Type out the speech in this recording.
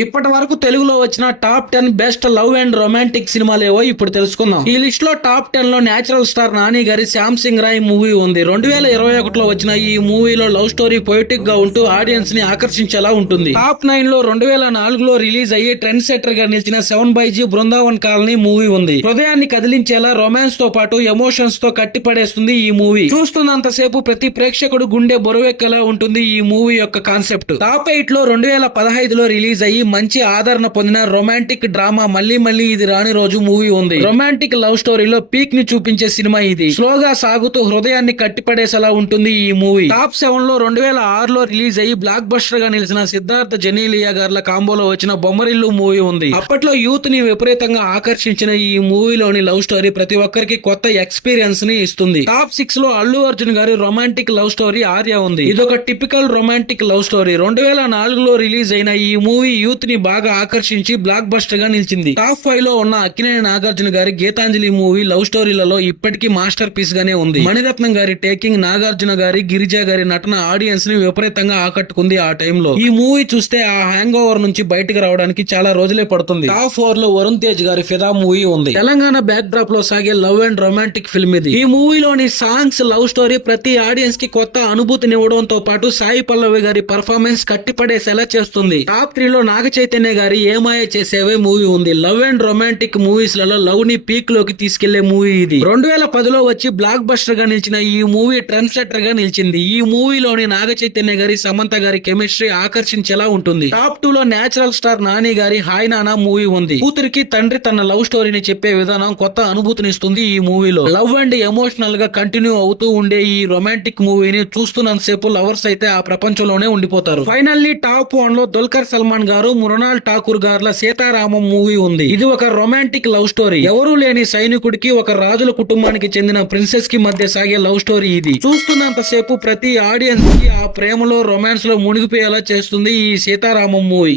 ఇప్పటి వరకు తెలుగులో వచ్చిన top 10 best love and romantic సినిమాలు ఏవో ఇప్పుడు తెలుసుకుందాం. ఈ లిస్ట్ లో టాప్ 10 లో నేచురల్ స్టార్ నాని గారి శ్యామ్ సింగ్ రాయ్ మూవీ ఉంది. 2021లో వచ్చిన ఈ మూవీలో లవ్ స్టోరీ పొయిటిక్ గా ఉంటూ ఆడియన్స్ ని ఆకర్షించేలా ఉంటుంది. టాప్ 9 లో 2004లో రిలీజ్ అయ్యి ట్రెండ్ సెటర్ గా నిలిచిన 7 బృందావన్ కాలనీ మూవీ ఉంది. హృదయాన్ని కదిలించేలా రొమాన్స్ తో పాటు ఎమోషన్స్ తో కట్టిపడేస్తుంది ఈ మూవీ. చూస్తున్నంతసేపు ప్రతి ప్రేక్షకుడు గుండె బరువెక్కేలా ఉంటుంది ఈ మూవీ యొక్క కాన్సెప్ట్. టాప్ 8 లో 2015లో రిలీజ్ అయ్యి మంచి ఆదరణ పొందిన రొమాంటిక్ డ్రామా మళ్ళీ మళ్ళీ ఇది రాని రోజు మూవీ ఉంది. రొమాంటిక్ లవ్ స్టోరీలో పీక్ ని చూపించే సినిమా ఇది. స్లోగా సాగుతూ హృదయాన్ని కట్టిపడేసేలా ఉంటుంది ఈ మూవీ. టాప్ 7 లో 2006లో రిలీజ్ అయ్యి బ్లాక్ బస్టర్ గా నిలిచిన సిద్ధార్థ్ జెనీలియా గార్ల కాంబోలో వచ్చిన బొమ్మరిల్లు మూవీ ఉంది. అప్పట్లో యూత్ ని విపరీతంగా ఆకర్షించిన ఈ మూవీలోని లవ్ స్టోరీ ప్రతి ఒక్కరికి కొత్త ఎక్స్పీరియన్స్ ని ఇస్తుంది. టాప్ 6 లో అల్లు అర్జున్ గారి రొమాంటిక్ లవ్ స్టోరీ ఆర్య ఉంది. ఇదొక typical romantic love story. 2004లో release అయిన ఈ మూవీ యూత్ ని బాగా ఆకర్షించి బ్లాక్ బస్టర్ గా నిలిచింది. టాప్ 5 లో ఉన్న అక్కినేని నాగార్జున గారి గీతాంజలి మూవీ లవ్ స్టోరీలలో ఇప్పటికీ మాస్టర్ పీస్ గానే ఉంది. మణిరత్నం గారి టేకింగ్, నాగార్జున గారి, గిరిజా గారి నటన ఆడియన్స్ ని విపరీతంగా ఆకట్టుకుంది ఆ టైంలో. ఈ మూవీ చూస్తే ఆ హ్యాంగ్ ఓవర్ నుంచి బయటకు రావడానికి చాలా రోజులే పడుతుంది. టాప్ 4 లో వరుణ్ తేజ్ గారి ఫిదా మూవీ ఉంది. తెలంగాణ బ్యాక్ డ్రాప్ లో సాగే లవ్ అండ్ రొమాంటిక్ ఫిల్మ్ ఇది. ఈ మూవీలోని సాంగ్స్, లవ్ స్టోరీ ప్రతి ఆడియన్స్ కి కొత్త అనుభూతినివ్వడంతో పాటు సాయి పల్లవి గారి పర్ఫార్మెన్స్ కట్టిపడేసేలా చేస్తుంది. టాప్ 3 లో నాగ చైతన్య గారి ఏమాయ చేసేవే మూవీ ఉంది. లవ్ అండ్ రొమాంటిక్ మూవీస్ లలో లవ్ ని పీక్ లోకి తీసుకెళ్లే మూవీ ఇది. 2010లో వచ్చి బ్లాక్ బస్టర్ గా నిలిచిన ఈ మూవీ ట్రెండ్ సెటర్ గా నిలిచింది. ఈ మూవీలోని నాగ చైతన్య గారి, సమంత గారి కెమిస్ట్రీ ఆకర్షించేలా ఉంటుంది. టాప్ 2 లో నేచురల్ స్టార్ నాని గారి హాయ్ నానా మూవీ ఉంది. కూతురికి తండ్రి తన లవ్ స్టోరీని చెప్పే విధానం కొత్త అనుభూతినిస్తుంది ఈ మూవీలో. లవ్ అండ్ ఎమోషనల్ గా కంటిన్యూ అవుతూ ఉండే ఈ రొమాంటిక్ మూవీని చూస్తున్నంతసేపు లవర్స్ అయితే ఆ ప్రపంచంలోనే ఉండిపోతారు. ఫైనల్లీ టాప్ 1 లో దుల్కర్ సల్మాన్ గారు, మృణాల్ ఠాకూర్ గార్ల సీతారామం మూవీ ఉంది. ఇది ఒక రొమాంటిక్ లవ్ స్టోరీ. ఎవరూ లేని సైనికుడికి ఒక రాజుల కుటుంబానికి చెందిన ప్రిన్సెస్ కి మధ్య సాగే లవ్ స్టోరీ ఇది. చూస్తున్నంతసేపు ప్రతి ఆడియన్స్ కి ఆ ప్రేమలో, రొమాన్స్ లో మునిగిపోయేలా చేస్తుంది ఈ సీతారామం మూవీ.